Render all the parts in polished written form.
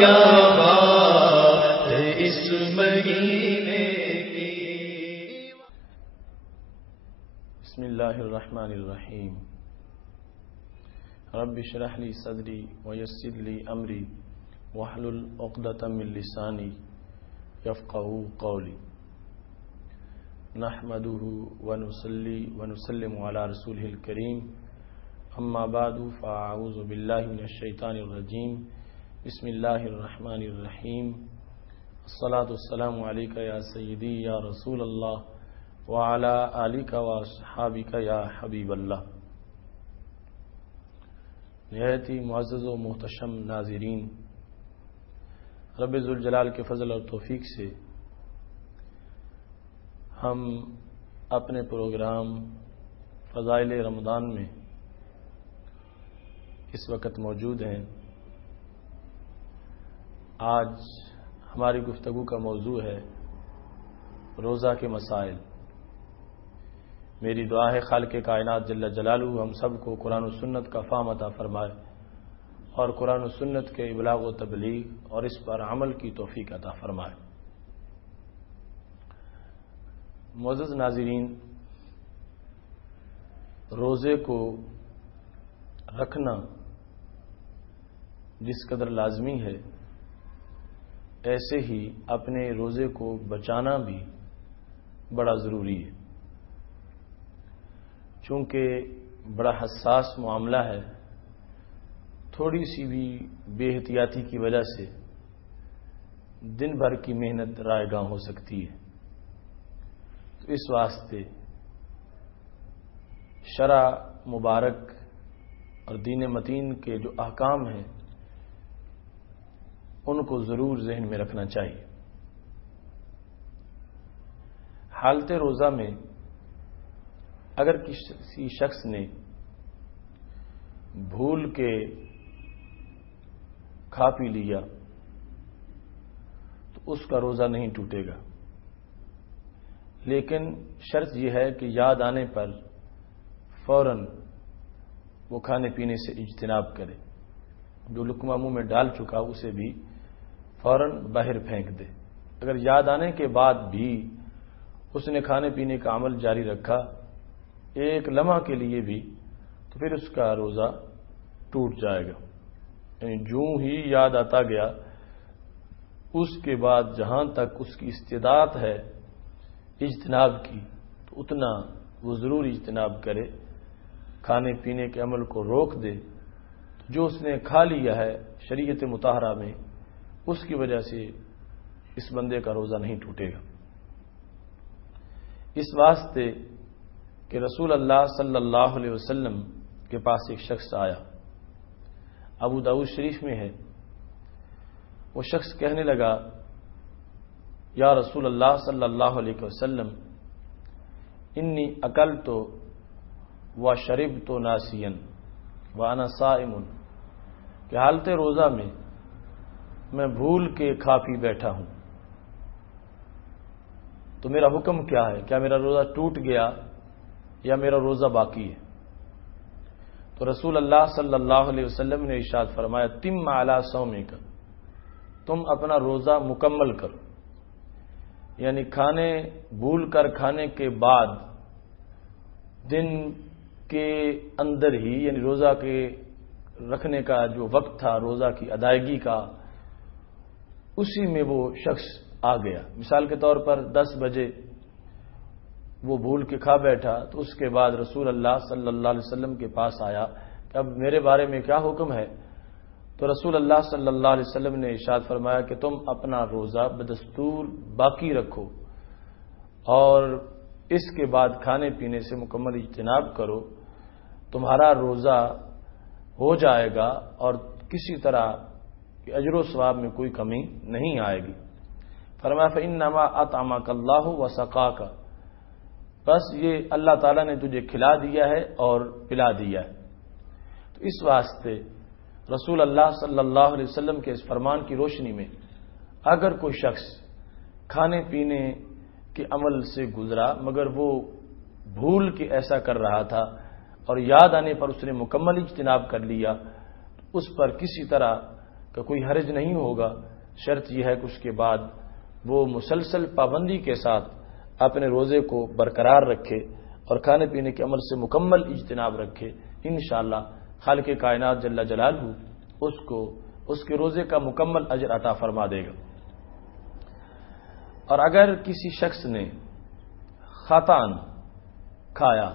کیا بات اس مہینے کی۔ بسم اللہ الرحمن الرحیم۔ رب اشرح لی صدری ویسر لی امری واحلل عقدۃ من لسانی یفقہوا قولی۔ نحمده ونصلی ونسلم علی رسولہ الکریم، اما بعد فاعوذ باللہ من الشیطان الرجیم، بسم اللہ الرحمن الرحیم۔ الصلاۃ والسلام علیک یا سیدی یا رسول اللہ وعلی آلک واصحابک یا حبیب اللہ۔ نہایت ہی معزز و محتشم ناظرین، رب ذوالجلال کے فضل اور توفیق سے ہم اپنے پروگرام فضائل رمضان میں اس وقت موجود ہیں۔ آج ہماری گفتگو کا موضوع ہے روزہ کے مسائل۔ میری دعا ہے خالق کائنات جل جلالہ ہم سب کو قرآن و سنت کا فہم عطا فرمائے اور قرآن و سنت کے ابلاغ و تبلیغ اور اس پر عمل کی توفیق عطا فرمائے۔ معزز ناظرین، روزے کو رکھنا جس قدر لازمی ہے، ایسے ہی اپنے روزے کو بچانا بھی بڑا ضروری ہے، چونکہ بڑا حساس معاملہ ہے۔ تھوڑی سی بھی بے احتیاطی کی وجہ سے دن بھر کی محنت رائے گاں ہو سکتی ہے۔ تو اس واسطے شرع مبارک اور دین متین کے جو احکام ہیں ان کو ضرور ذہن میں رکھنا چاہیے۔ حالت روزہ میں اگر کسی شخص نے بھول کے کھا پی لیا تو اس کا روزہ نہیں ٹوٹے گا، لیکن شرط یہ ہے کہ یاد آنے پر فوراً وہ کھانے پینے سے اجتناب کرے۔ جو لقمہ منہ میں ڈال چکا اسے بھی فوراً باہر پھینک دے۔ اگر یاد آنے کے بعد بھی اس نے کھانے پینے کا عمل جاری رکھا ایک لمحہ کے لیے بھی تو پھر اس کا روزہ ٹوٹ جائے گا۔ یعنی جو ہی یاد آتا گیا اس کے بعد جہاں تک اس کی استطاعت ہے اجتناب کی تو اتنا وہ ضرور اجتناب کرے، کھانے پینے کے عمل کو روک دے۔ جو اس نے کھا لیا ہے شریعت مطہرہ میں اس کی وجہ سے اس بندے کا روزہ نہیں ٹوٹے گا۔ اس واسطے کہ رسول اللہ صلی اللہ علیہ وسلم کے پاس ایک شخص آیا، ابو داؤد شریف میں ہے۔ وہ شخص کہنے لگا، یا رسول اللہ صلی اللہ علیہ وسلم، انی اکلت و شربت ناسیا وانا صائم، کہ حالت روزہ میں بھول کے کھا پی بیٹھا ہوں، تو میرا حکم کیا ہے؟ کیا میرا روزہ ٹوٹ گیا یا میرا روزہ باقی ہے؟ تو رسول اللہ صلی اللہ علیہ وسلم نے ارشاد فرمایا، تم علی صومک، تم اپنا روزہ مکمل کرو۔ یعنی بھول کر کھانے کے بعد دن کے اندر ہی، یعنی روزہ کے رکھنے کا جو وقت تھا روزہ کی ادائیگی کا، اسی میں وہ شخص آ گیا۔ مثال کے طور پر 10 بجے وہ بھول کے کھا بیٹھا تو اس کے بعد رسول اللہ صلی اللہ علیہ وسلم کے پاس آیا کہ اب میرے بارے میں کیا حکم ہے؟ تو رسول اللہ صلی اللہ علیہ وسلم نے ارشاد فرمایا کہ تم اپنا روزہ بدستور باقی رکھو اور اس کے بعد کھانے پینے سے مکمل اجتناب کرو، تمہارا روزہ ہو جائے گا اور کسی طرح کے اجر و ثواب میں کوئی کمی نہیں آئے گی۔ فرمایا فإنما أطعمك اللہ وسقاك، بس یہ اللہ تعالیٰ نے تجھے کھلا دیا ہے اور پلا دیا ہے۔ تو اس واسطے رسول اللہ صلی اللہ علیہ وسلم کے اس فرمان کی روشنی میں اگر کوئی شخص کھانے پینے کے عمل سے گزرا مگر وہ بھول کے ایسا کر رہا تھا اور یاد آنے پر اس نے مکمل اجتناب کر لیا، اس پر کسی طرح کہ کوئی حرج نہیں ہوگا، شرط یہ ہے کہ اس کے بعد وہ مسلسل پابندی کے ساتھ اپنے روزے کو برقرار رکھے اور کھانے پینے کے عمل سے مکمل اجتناب رکھے۔ انشاءاللہ خالق کائنات جل جلالہ اس کو اس کے روزے کا مکمل اجر عطا فرما دے گا۔ اور اگر کسی شخص نے خطاً کھایا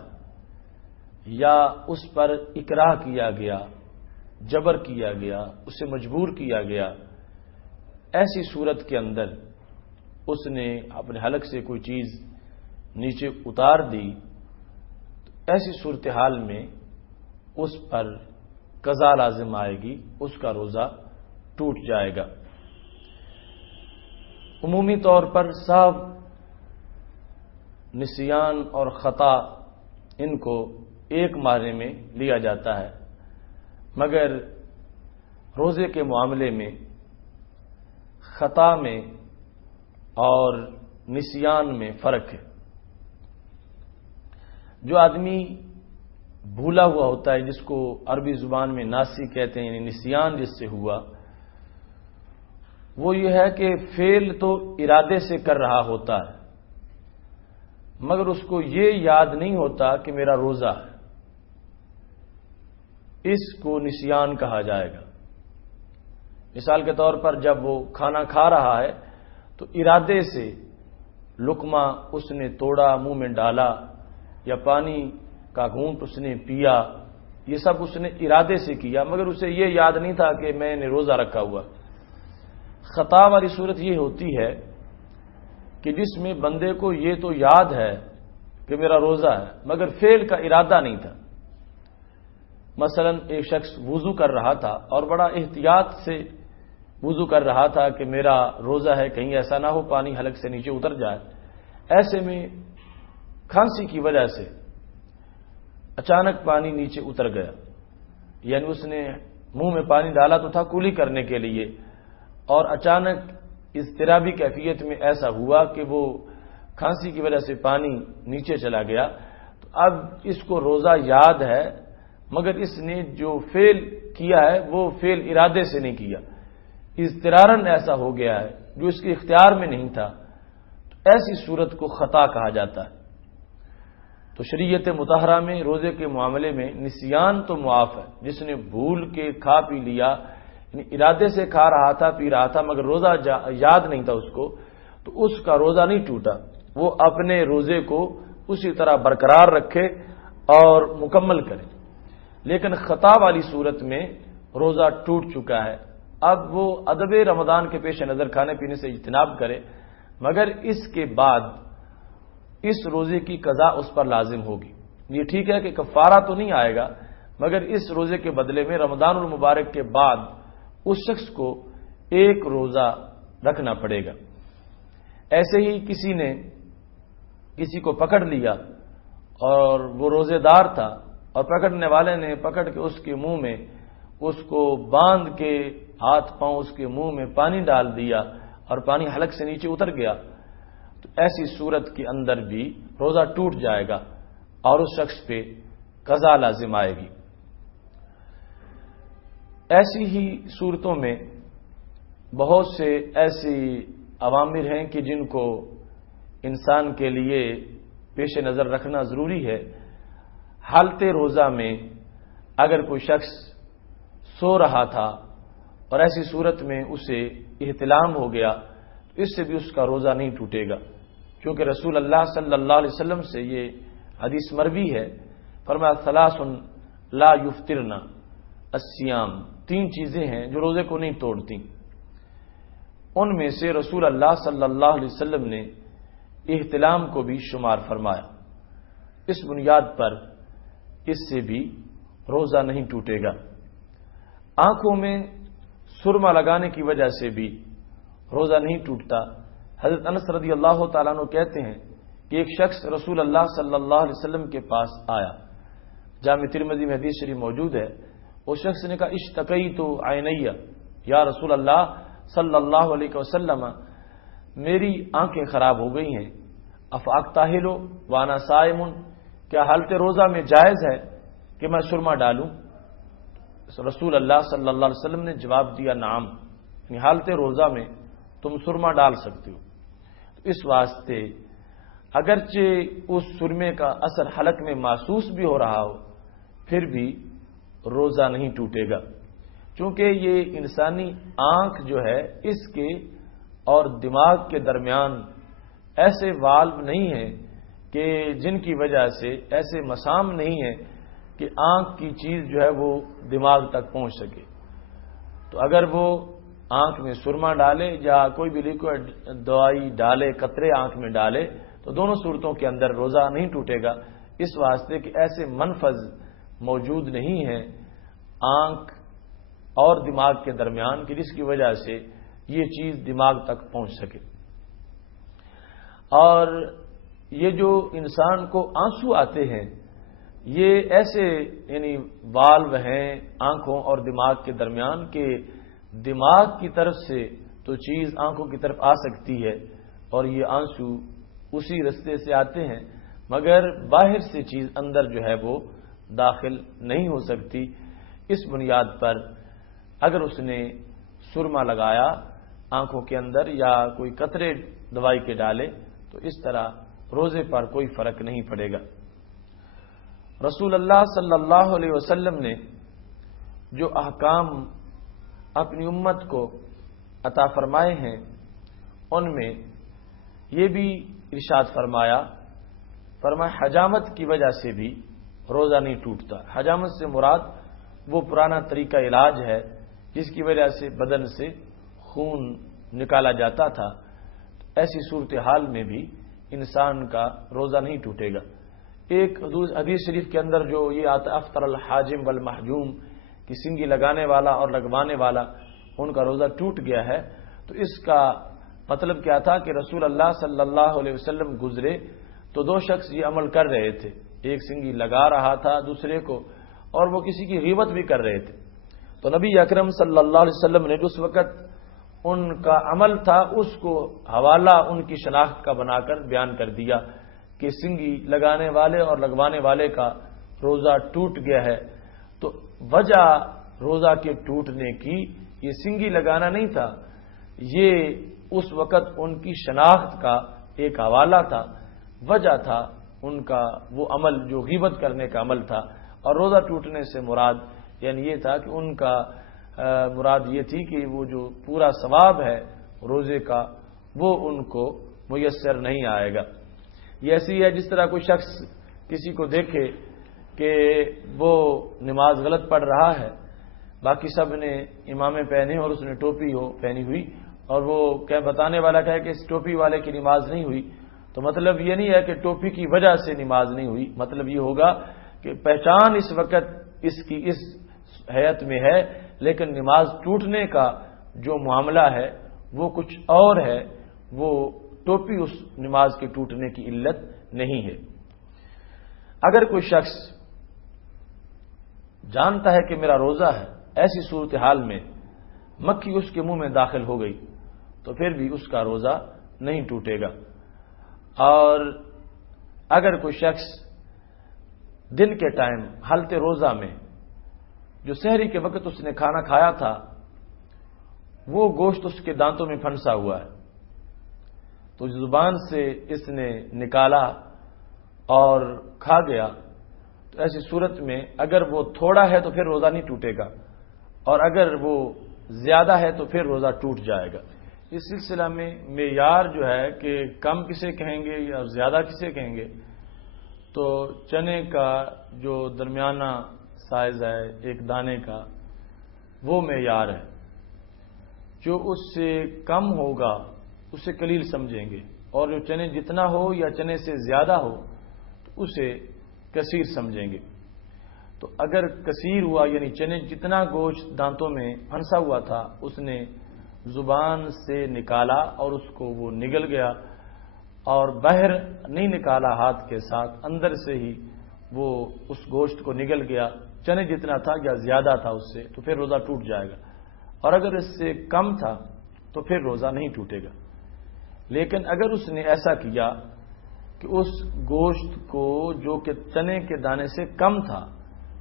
یا اس پر اکراہ کیا گیا، جبر کیا گیا، اسے مجبور کیا گیا، ایسی صورت کے اندر اس نے اپنے حلق سے کوئی چیز نیچے اتار دی، ایسی صورتحال میں اس پر قضا لازم آئے گی، اس کا روزہ ٹوٹ جائے گا۔ عمومی طور پر سب نسیان اور خطا ان کو ایک معنی میں لیا جاتا ہے، مگر روزے کے معاملے میں خطا میں اور نسیان میں فرق ہے۔ جو آدمی بھولا ہوا ہوتا ہے، جس کو عربی زبان میں ناسی کہتے ہیں، یعنی نسیان جس سے ہوا، وہ یہ ہے کہ فعل تو ارادے سے کر رہا ہوتا ہے مگر اس کو یہ یاد نہیں ہوتا کہ میرا روزہ ہے، اس کو نسیان کہا جائے گا۔ مثال کے طور پر جب وہ کھانا کھا رہا ہے تو ارادے سے لقمہ اس نے توڑا، منہ میں ڈالا، یا پانی کا گھونٹ اس نے پیا، یہ سب اس نے ارادے سے کیا مگر اسے یہ یاد نہیں تھا کہ میں نے روزہ رکھا ہوا۔ خطا والی صورت یہ ہوتی ہے کہ جس میں بندے کو یہ تو یاد ہے کہ میرا روزہ ہے مگر فعل کا ارادہ نہیں تھا۔ مثلا ایک شخص وضو کر رہا تھا اور بڑا احتیاط سے وضو کر رہا تھا کہ میرا روزہ ہے، کہیں ایسا نہ ہو پانی حلق سے نیچے اتر جائے۔ ایسے میں کھانسی کی وجہ سے اچانک پانی نیچے اتر گیا، یعنی اس نے منہ میں پانی ڈالا تو تھا کلی کرنے کے لیے، اور اچانک اضطرابی کیفیت میں ایسا ہوا کہ وہ کھانسی کی وجہ سے پانی نیچے چلا گیا، تو اب اس کو روزہ یاد ہے مگر اس نے جو فعل کیا ہے وہ فعل ارادے سے نہیں کیا، اضطرارن ایسا ہو گیا ہے جو اس کے اختیار میں نہیں تھا، تو ایسی صورت کو خطا کہا جاتا ہے۔ تو شریعت مطہرہ میں روزے کے معاملے میں نسیان تو معاف ہے، جس نے بھول کے کھا پی لیا، یعنی ارادے سے کھا رہا تھا پی رہا تھا مگر روزہ یاد نہیں تھا اس کو، تو اس کا روزہ نہیں ٹوٹا، وہ اپنے روزے کو اسی طرح برقرار رکھے اور مکمل کرے۔ لیکن خطا والی صورت میں روزہ ٹوٹ چکا ہے، اب وہ ادب رمضان کے پیش نظر کھانے پینے سے اجتناب کرے، مگر اس کے بعد اس روزے کی قضا اس پر لازم ہوگی۔ یہ ٹھیک ہے کہ کفارہ تو نہیں آئے گا مگر اس روزے کے بدلے میں رمضان المبارک کے بعد اس شخص کو ایک روزہ رکھنا پڑے گا۔ ایسے ہی کسی نے کسی کو پکڑ لیا اور وہ روزے دار تھا اور پکڑنے والے نے پکڑ کے اس کے منہ میں اس کو باندھ کے ہاتھ پاؤں اس کے منہ میں پانی ڈال دیا اور پانی حلق سے نیچے اتر گیا، تو ایسی صورت کے اندر بھی روزہ ٹوٹ جائے گا اور اس شخص پہ قضا لازم آئے گی۔ ایسی ہی صورتوں میں بہت سے ایسی عوامر ہیں کہ جن کو انسان کے لیے پیش نظر رکھنا ضروری ہے۔ حالت روزہ میں اگر کوئی شخص سو رہا تھا اور ایسی صورت میں اسے احتلام ہو گیا تو اس سے بھی اس کا روزہ نہیں ٹوٹے گا، کیونکہ رسول اللہ صلی اللہ علیہ وسلم سے یہ حدیث مروی ہے، فرمایا ثلاث لا یفطرن الصیام، تین چیزیں ہیں جو روزے کو نہیں توڑتی، ان میں سے رسول اللہ صلی اللہ علیہ وسلم نے احتلام کو بھی شمار فرمایا۔ اس بنیاد پر اس سے بھی روزہ نہیں ٹوٹے گا۔ آنکھوں میں سرما لگانے کی وجہ سے بھی روزہ نہیں ٹوٹتا۔ حضرت انس رضی اللہ تعالیٰ عنہ کہتے ہیں کہ ایک شخص رسول اللہ صلی اللہ علیہ وسلم کے پاس آیا، جامع ترمذی میں حدیث شریف موجود ہے، اس شخص نے کہا اشتکیت عینیہ یا رسول اللہ صلی اللہ علیہ وسلم، میری آنکھیں خراب ہو گئی ہیں، افاقتاہل وانا صائم، کیا حالت روزہ میں جائز ہے کہ میں سرما ڈالوں؟ رسول اللہ صلی اللہ علیہ وسلم نے جواب دیا نعم، یعنی حالت روزہ میں تم سرما ڈال سکتے ہو. اس واسطے اگرچہ اس سرمے کا اثر حلق میں محسوس بھی ہو رہا ہو پھر بھی روزہ نہیں ٹوٹے گا، چونکہ یہ انسانی آنکھ جو ہے اس کے اور دماغ کے درمیان ایسے والو نہیں ہیں کہ جن کی وجہ سے ایسے مسام نہیں ہیں کہ آنکھ کی چیز جو ہے وہ دماغ تک پہنچ سکے. تو اگر وہ آنکھ میں سرما ڈالے یا کوئی بھی لیکوڈ دوائی ڈالے، قطرے آنکھ میں ڈالے، تو دونوں صورتوں کے اندر روزہ نہیں ٹوٹے گا، اس واسطے کہ ایسے منفذ موجود نہیں ہیں آنکھ اور دماغ کے درمیان کہ جس کی وجہ سے یہ چیز دماغ تک پہنچ سکے. اور یہ جو انسان کو آنسو آتے ہیں یہ ایسے یعنی والو ہیں آنکھوں اور دماغ کے درمیان کہ دماغ کی طرف سے تو چیز آنکھوں کی طرف آ سکتی ہے اور یہ آنسو اسی رستے سے آتے ہیں، مگر باہر سے چیز اندر جو ہے وہ داخل نہیں ہو سکتی. اس بنیاد پر اگر اس نے سرما لگایا آنکھوں کے اندر یا کوئی قطرے دوائی کے ڈالے تو اس طرح روزے پر کوئی فرق نہیں پڑے گا. رسول اللہ صلی اللہ علیہ وسلم نے جو احکام اپنی امت کو عطا فرمائے ہیں ان میں یہ بھی ارشاد فرمایا حجامت کی وجہ سے بھی روزہ نہیں ٹوٹتا. حجامت سے مراد وہ پرانا طریقہ علاج ہے جس کی وجہ سے بدن سے خون نکالا جاتا تھا. ایسی صورتحال میں بھی انسان کا روزہ نہیں ٹوٹے گا. ایک حدیث شریف کے اندر جو یہ آتا افطر الحاجم والمحجوم کہ سنگی لگانے والا اور لگوانے والا ان کا روزہ ٹوٹ گیا ہے، تو اس کا مطلب کیا تھا کہ رسول اللہ صلی اللہ علیہ وسلم گزرے تو دو شخص یہ عمل کر رہے تھے، ایک سنگی لگا رہا تھا دوسرے کو اور وہ کسی کی غیبت بھی کر رہے تھے. تو نبی اکرم صلی اللہ علیہ وسلم نے جس وقت ان کا عمل تھا اس کو حوالہ ان کی شناخت کا بنا کر بیان کر دیا کہ سنگی لگانے والے اور لگوانے والے کا روزہ ٹوٹ گیا ہے. تو وجہ روزہ کے ٹوٹنے کی یہ سنگی لگانا نہیں تھا، یہ اس وقت ان کی شناخت کا ایک حوالہ تھا، وجہ تھا ان کا وہ عمل جو غیبت کرنے کا عمل تھا. اور روزہ ٹوٹنے سے مراد یعنی یہ تھا کہ ان کا مراد یہ تھی کہ وہ جو پورا ثواب ہے روزے کا وہ ان کو میسر نہیں آئے گا. یہ ایسی ہے جس طرح کوئی شخص کسی کو دیکھے کہ وہ نماز غلط پڑھ رہا ہے، باقی سب نے امامے پہنے اور اس نے ٹوپی ہو پہنی ہوئی اور وہ کہ بتانے والا کہے کہ اس ٹوپی والے کی نماز نہیں ہوئی، تو مطلب یہ نہیں ہے کہ ٹوپی کی وجہ سے نماز نہیں ہوئی، مطلب یہ ہوگا کہ پہچان اس وقت اس کی اس حیت میں ہے لیکن نماز ٹوٹنے کا جو معاملہ ہے وہ کچھ اور ہے، وہ ٹوپی اس نماز کے ٹوٹنے کی علت نہیں ہے. اگر کوئی شخص جانتا ہے کہ میرا روزہ ہے، ایسی صورتحال میں مکھی اس کے منہ میں داخل ہو گئی تو پھر بھی اس کا روزہ نہیں ٹوٹے گا. اور اگر کوئی شخص دن کے ٹائم حالت روزہ میں جو سحری کے وقت اس نے کھانا کھایا تھا وہ گوشت اس کے دانتوں میں پھنسا ہوا ہے تو زبان سے اس نے نکالا اور کھا گیا، تو ایسی صورت میں اگر وہ تھوڑا ہے تو پھر روزہ نہیں ٹوٹے گا اور اگر وہ زیادہ ہے تو پھر روزہ ٹوٹ جائے گا. اس سلسلہ میں معیار جو ہے کہ کم کسے کہیں گے یا زیادہ کسے کہیں گے، تو چنے کا جو درمیانہ سائز ہے ایک دانے کا وہ معیار ہے، جو اس سے کم ہوگا اسے قلیل سمجھیں گے اور جو چنے جتنا ہو یا چنے سے زیادہ ہو تو اسے کثیر سمجھیں گے. تو اگر کثیر ہوا یعنی چنے جتنا گوشت دانتوں میں پھنسا ہوا تھا اس نے زبان سے نکالا اور اس کو وہ نگل گیا اور باہر نہیں نکالا ہاتھ کے ساتھ، اندر سے ہی وہ اس گوشت کو نگل گیا، چنے جتنا تھا یا زیادہ تھا اس سے، تو پھر روزہ ٹوٹ جائے گا. اور اگر اس سے کم تھا تو پھر روزہ نہیں ٹوٹے گا. لیکن اگر اس نے ایسا کیا کہ اس گوشت کو جو کہ چنے کے دانے سے کم تھا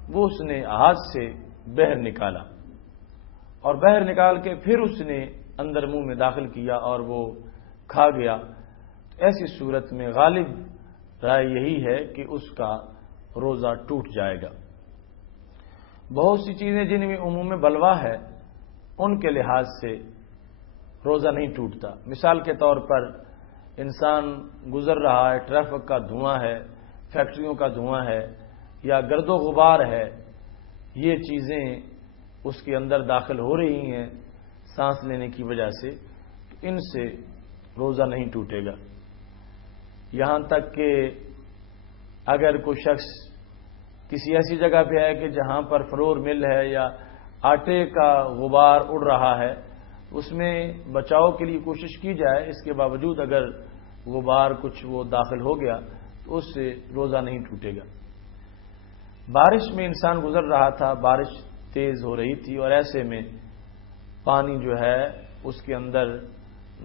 وہ اس نے ہاتھ سے بہر نکالا، اور بہر نکال کے پھر اس نے اندر منہ میں داخل کیا اور وہ کھا گیا، ایسی صورت میں غالب رائے یہی ہے کہ اس کا روزہ ٹوٹ جائے گا۔ بہت سی چیزیں جن میں عموم بلوا ہے ان کے لحاظ سے روزہ نہیں ٹوٹتا۔ مثال کے طور پر انسان گزر رہا ہے، ٹریفک کا دھواں ہے، فیکٹریوں کا دھواں ہے، یا گرد و غبار ہے، یہ چیزیں اس کے اندر داخل ہو رہی ہیں سانس لینے کی وجہ سے، ان سے روزہ نہیں ٹوٹے گا۔ یہاں تک کہ اگر کوئی شخص کسی ایسی جگہ پہ ہے کہ جہاں پر فلور مل ہے یا آٹے کا غبار اڑ رہا ہے، اس میں بچاؤ کے لیے کوشش کی جائے، اس کے باوجود اگر غبار کچھ وہ داخل ہو گیا تو اس سے روزہ نہیں ٹوٹے گا۔ بارش میں انسان گزر رہا تھا، بارش تیز ہو رہی تھی اور ایسے میں پانی جو ہے اس کے اندر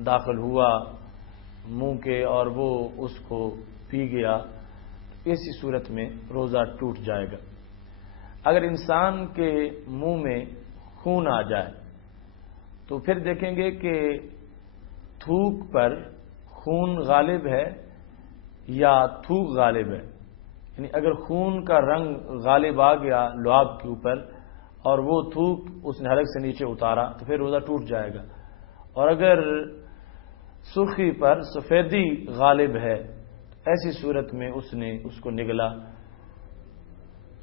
داخل ہوا منہ کے اور وہ اس کو پی گیا، ایسی صورت میں روزہ ٹوٹ جائے گا۔ اگر انسان کے منہ میں خون آ جائے تو پھر دیکھیں گے کہ تھوک پر خون غالب ہے یا تھوک غالب ہے، یعنی اگر خون کا رنگ غالب آ گیا لعاب کے اوپر اور وہ تھوک اس نے حلق سے نیچے اتارا تو پھر روزہ ٹوٹ جائے گا، اور اگر سرخی پر سفیدی غالب ہے ایسی صورت میں اس نے اس کو نگلا،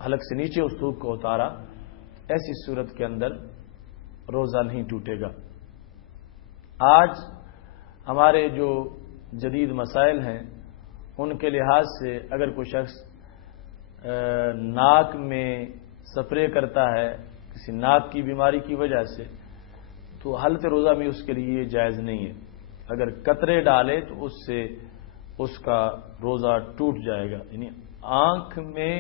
حلق سے نیچے اس تھوک کو اتارا، ایسی صورت کے اندر روزہ نہیں ٹوٹے گا۔ آج ہمارے جو جدید مسائل ہیں ان کے لحاظ سے اگر کوئی شخص ناک میں سپرے کرتا ہے کسی ناک کی بیماری کی وجہ سے تو حالت روزہ میں اس کے لیے جائز نہیں ہے۔ اگر قطرے ڈالے تو اس سے اس کا روزہ ٹوٹ جائے گا، یعنی آنکھ میں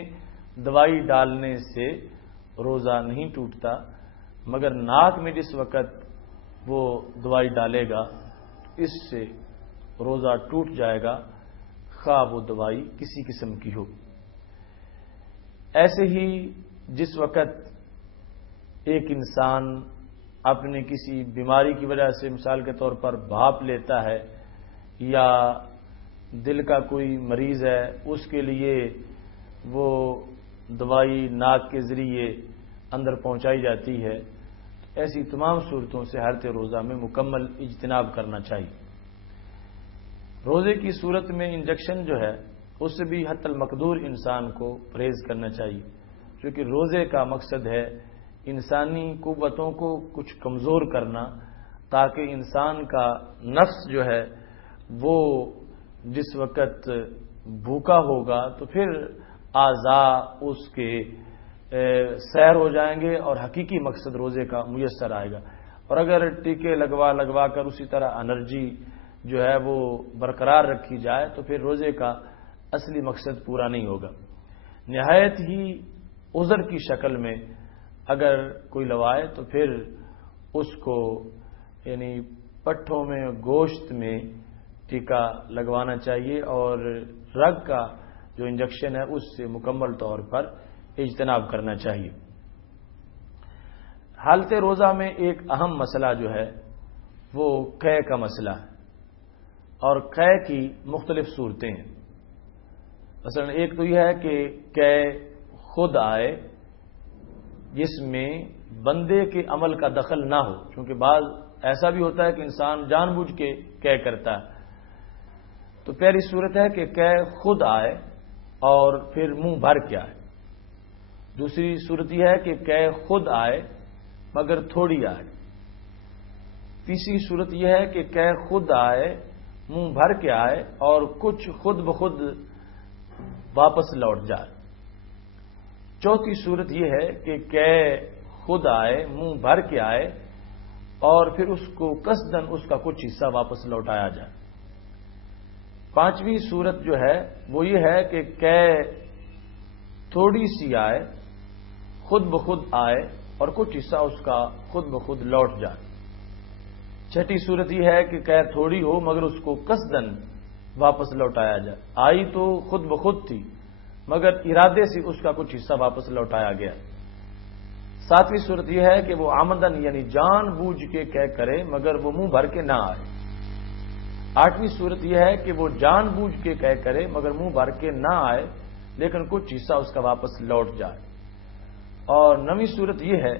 دوائی ڈالنے سے روزہ نہیں ٹوٹتا، مگر ناک میں جس وقت وہ دوائی ڈالے گا اس سے روزہ ٹوٹ جائے گا، خواہ وہ دوائی کسی قسم کی ہو۔ ایسے ہی جس وقت ایک انسان اپنے کسی بیماری کی وجہ سے مثال کے طور پر بھاپ لیتا ہے یا دل کا کوئی مریض ہے اس کے لیے وہ دوائی ناک کے ذریعے اندر پہنچائی جاتی ہے، ایسی تمام صورتوں سے حالت روزہ میں مکمل اجتناب کرنا چاہیے۔ روزے کی صورت میں انجیکشن جو ہے اس سے بھی حتی المقدور انسان کو پرہیز کرنا چاہیے، کیونکہ روزے کا مقصد ہے انسانی قوتوں کو کچھ کمزور کرنا، تاکہ انسان کا نفس جو ہے وہ جس وقت بھوکا ہوگا تو پھر اعضاء اس کے سیر ہو جائیں گے اور حقیقی مقصد روزے کا میسر آئے گا۔ اور اگر ٹیکے لگوا کر اسی طرح انرجی جو ہے وہ برقرار رکھی جائے تو پھر روزے کا اصلی مقصد پورا نہیں ہوگا۔ نہایت ہی عذر کی شکل میں اگر کوئی لوائے تو پھر اس کو یعنی پٹھوں میں گوشت میں ٹیکا لگوانا چاہیے اور رگ کا جو انجیکشن ہے اس سے مکمل طور پر اجتناب کرنا چاہیے۔ حالت روزہ میں ایک اہم مسئلہ جو ہے وہ قے کا مسئلہ ہے، اور قے کی مختلف صورتیں ہیں۔ مثلا ایک تو یہ ہے کہ قے خود آئے جس میں بندے کے عمل کا دخل نہ ہو، کیونکہ بعض ایسا بھی ہوتا ہے کہ انسان جان بوجھ کے قے کرتا ہے۔ تو پہلی صورت ہے کہ قے خود آئے اور پھر منہ بھر کے آئے۔ دوسری صورت یہ ہے کہ قے خود آئے مگر تھوڑی آئے۔ تیسری صورت یہ ہے کہ قے خود آئے منہ بھر کے آئے اور کچھ خود بخود واپس لوٹ جائے۔ چوتھی صورت یہ ہے کہ قے خود آئے منہ بھر کے آئے اور پھر اس کو قصدن اس کا کچھ حصہ واپس لوٹایا جائے۔ پانچویں صورت جو ہے وہ یہ ہے کہ قے تھوڑی سی آئے، خود بخود آئے اور کچھ حصہ اس کا خود بخود لوٹ جائے۔ چھٹی صورت یہ ہے کہ قے تھوڑی ہو مگر اس کو قصدن واپس لوٹایا جائے، آئی تو خود بخود تھی مگر ارادے سے اس کا کچھ حصہ واپس لوٹایا گیا۔ 7ویں صورت یہ ہے کہ وہ آمدن یعنی جان بوجھ کے کہہ کرے مگر وہ منہ بھر کے نہ آئے۔ 8ویں صورت یہ ہے کہ وہ جان بوجھ کے کہہ کرے مگر منہ بھر کے نہ آئے لیکن کچھ حصہ اس کا واپس لوٹ جائے۔ اور 9ویں صورت یہ ہے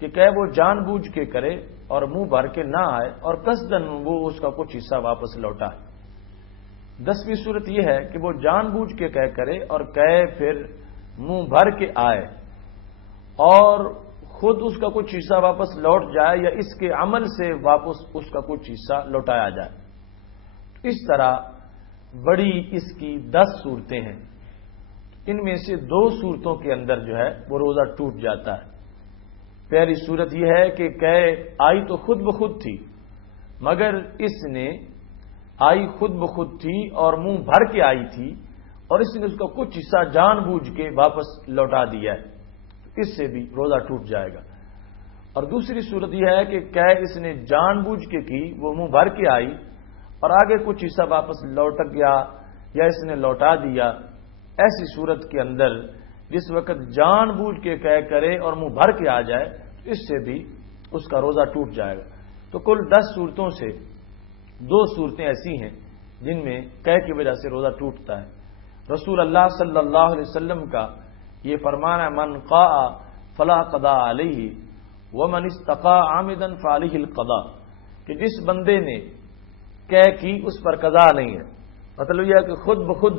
کہ وہ جان بوجھ کے کرے اور منہ بھر کے نہ آئے اور قصدن وہ اس کا کچھ حصہ واپس لوٹائے۔ 10ویں صورت یہ ہے کہ وہ جان بوجھ کے کہہ کرے اور کہے پھر منہ بھر کے آئے اور خود اس کا کچھ حصہ واپس لوٹ جائے یا اس کے عمل سے واپس اس کا کچھ حصہ لوٹایا جائے۔ اس طرح بڑی اس کی 10 صورتیں ہیں۔ ان میں سے 2 صورتوں کے اندر جو ہے وہ روزہ ٹوٹ جاتا ہے۔ پہلی صورت یہ ہے کہ آئی تو خود بخود تھی مگر اس نے آئی خود بخود تھی اور منہ بھر کے آئی تھی اور اس نے اس کا کچھ حصہ جان بوجھ کے واپس لوٹا دیا ہے، اس سے بھی روزہ ٹوٹ جائے گا۔ اور دوسری صورت یہ ہے کہ اس نے جان بوجھ کے کی، وہ منہ بھر کے آئی اور آگے کچھ حصہ واپس لوٹ گیا یا اس نے لوٹا دیا۔ ایسی صورت کے اندر جس وقت جان بوجھ کے کرے اور منہ بھر کے آ جائے تو اس سے بھی اس کا روزہ ٹوٹ جائے گا۔ تو کل 10 صورتوں سے 2 صورتیں ایسی ہیں جن میں کی وجہ سے روزہ ٹوٹتا ہے۔ رسول اللہ صلی اللہ علیہ وسلم کا یہ فرمان ہے، من قاء فلا قضاء علیہ ومن استقاء عامدا فعلیہ القضاء، کہ جس بندے نے کی اس پر قضا نہیں ہے۔ مطلب یہ ہے کہ خود بخود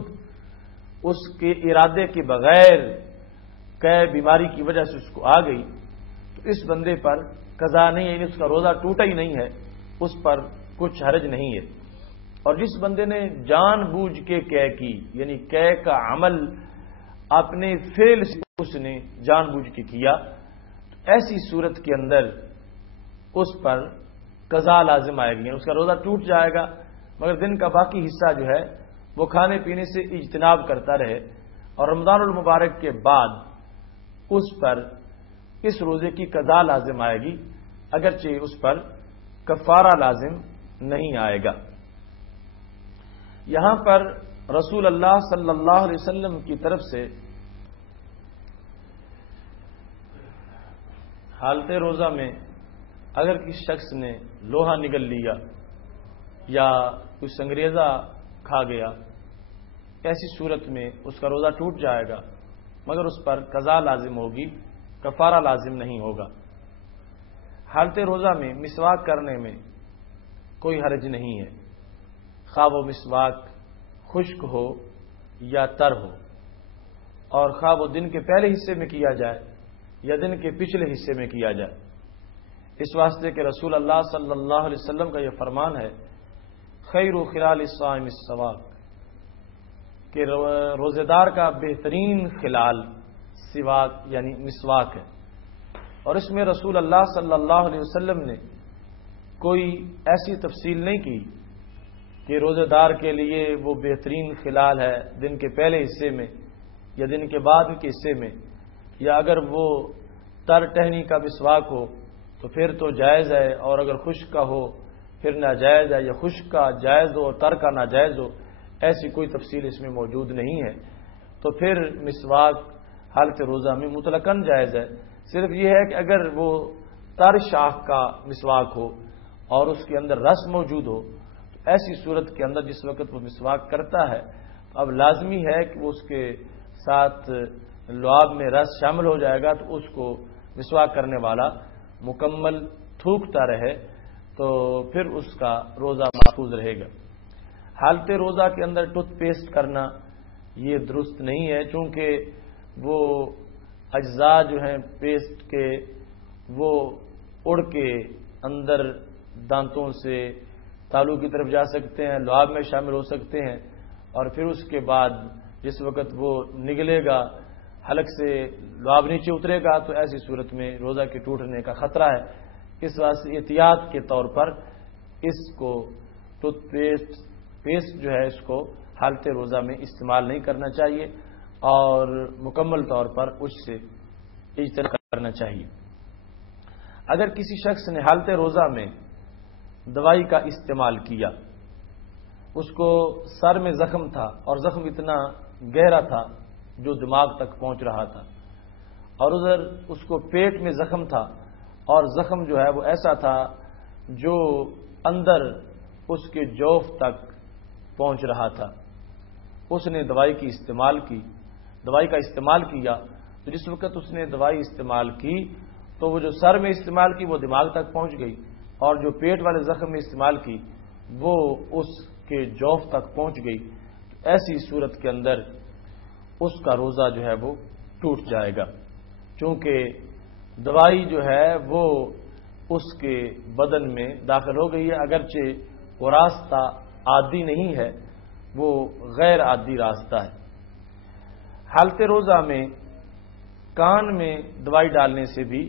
اس کے ارادے کے بغیر بیماری کی وجہ سے اس کو آ گئی تو اس بندے پر قضا نہیں ہے، یعنی اس کا روزہ ٹوٹا ہی نہیں ہے، اس پر کچھ حرج نہیں ہے۔ اور جس بندے نے جان بوجھ کے کی، یعنی کا عمل اپنے فعل سے اس نے جان بوجھ کے کیا، تو ایسی صورت کے اندر اس پر قضا لازم آئے گی، یعنی اس کا روزہ ٹوٹ جائے گا مگر دن کا باقی حصہ جو ہے وہ کھانے پینے سے اجتناب کرتا رہے اور رمضان المبارک کے بعد اس پر اس روزے کی قضا لازم آئے گی، اگرچہ اس پر کفارہ لازم نہیں آئے گا۔ یہاں پر رسول اللہ صلی اللہ علیہ وسلم کی طرف سے حالت روزہ میں اگر کسی شخص نے لوہا نگل لیا یا کوئی سنگریزہ کھا گیا، ایسی صورت میں اس کا روزہ ٹوٹ جائے گا مگر اس پر قضا لازم ہوگی، کفارہ لازم نہیں ہوگا۔ حالت روزہ میں مسواک کرنے میں کوئی حرج نہیں ہے، خواہ وہ مسواک خشک ہو یا تر ہو، اور خواہ وہ دن کے پہلے حصے میں کیا جائے یا دن کے پچھلے حصے میں کیا جائے، اس واسطے کہ رسول اللہ صلی اللہ علیہ وسلم کا یہ فرمان ہے، خیر خلال الصائم السواک، کہ روزے دار کا بہترین خلال سواک یعنی مسواک ہے۔ اور اس میں رسول اللہ صلی اللہ علیہ وسلم نے کوئی ایسی تفصیل نہیں کی کہ روزے دار کے لیے وہ بہترین خلال ہے دن کے پہلے حصے میں یا دن کے بعد کے حصے میں، یا اگر وہ تر ٹہنی کا مسواک ہو تو پھر تو جائز ہے، اور اگر خشک کا ہو پھر ناجائز ہے، یا خشک کا جائز ہو اور تر کا ناجائز ہو، ایسی کوئی تفصیل اس میں موجود نہیں ہے۔ تو پھر مسواک حالت روزہ میں مطلقاً جائز ہے، صرف یہ ہے کہ اگر وہ تر شاخ کا مسواک ہو اور اس کے اندر رس موجود ہو تو ایسی صورت کے اندر جس وقت وہ مسواک کرتا ہے اب لازمی ہے کہ وہ اس کے ساتھ لعاب میں رس شامل ہو جائے گا، تو اس کو مسواک کرنے والا مکمل تھوکتا رہے تو پھر اس کا روزہ محفوظ رہے گا۔ حالت روزہ کے اندر ٹوتھ پیسٹ کرنا یہ درست نہیں ہے، چونکہ وہ اجزاء جو ہیں پیسٹ کے وہ اڑ کے اندر دانتوں سے تالو کی طرف جا سکتے ہیں، لعاب میں شامل ہو سکتے ہیں، اور پھر اس کے بعد جس وقت وہ نگلے گا حلق سے لعاب نیچے اترے گا تو ایسی صورت میں روزہ کے ٹوٹنے کا خطرہ ہے۔ اس واسطے احتیاط کے طور پر اس کو ٹوتھ پیسٹ جو ہے اس کو حالت روزہ میں استعمال نہیں کرنا چاہیے اور مکمل طور پر اس سے اجتناب کرنا چاہیے۔ اگر کسی شخص نے حالت روزہ میں دوائی کا استعمال کیا، اس کو سر میں زخم تھا اور زخم اتنا گہرا تھا جو دماغ تک پہنچ رہا تھا، اور ادھر اس کو پیٹ میں زخم تھا، اور زخم جو ہے وہ ایسا تھا جو اندر اس کے جوف تک پہنچ رہا تھا۔ اس نے دوائی کا استعمال کیا، تو جس وقت اس نے دوائی استعمال کی تو وہ جو سر میں استعمال کی وہ دماغ تک پہنچ گئی، اور جو پیٹ والے زخم میں استعمال کی وہ اس کے جوف تک پہنچ گئی۔ ایسی صورت کے اندر اس کا روزہ جو ہے وہ ٹوٹ جائے گا، چونکہ دوائی جو ہے وہ اس کے بدن میں داخل ہو گئی ہے، اگرچہ وہ راستہ عادی نہیں ہے، وہ غیر عادی راستہ ہے۔ حالت روزہ میں کان میں دوائی ڈالنے سے بھی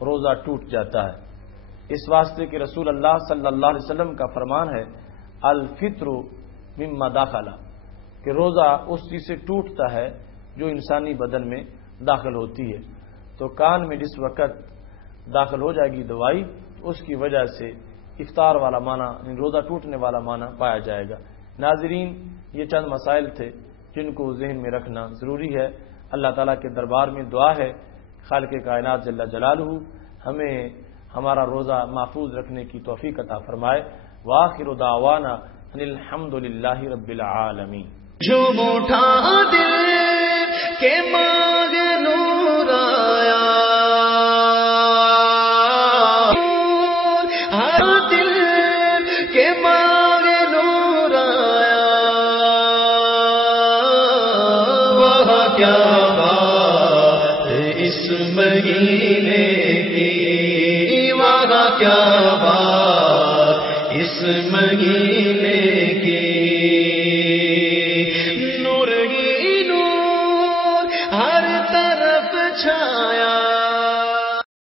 روزہ ٹوٹ جاتا ہے، اس واسطے کہ رسول اللہ صلی اللہ علیہ وسلم کا فرمان ہے الفطر مما داخل، کہ روزہ اس چیز سے ٹوٹتا ہے جو انسانی بدن میں داخل ہوتی ہے۔ تو کان میں جس وقت داخل ہو جائے گی دوائی، اس کی وجہ سے افطار والا معنی، روزہ ٹوٹنے والا معنی پایا جائے گا۔ ناظرین، یہ چند مسائل تھے جن کو ذہن میں رکھنا ضروری ہے۔ اللہ تعالیٰ کے دربار میں دعا ہے خالق کائنات جل جلالہ ہمیں ہمارا روزہ محفوظ رکھنے کی توفیق عطا فرمائے۔ وآخر دعوانا ان الحمد للہ رب العالمین۔ جو موٹا دل کے ماگ نور آیا، ہر دل کے ماگ نور آیا، وہاں کیا بات اس مہینے کی، وہاں کیا بات اس مہینے کی،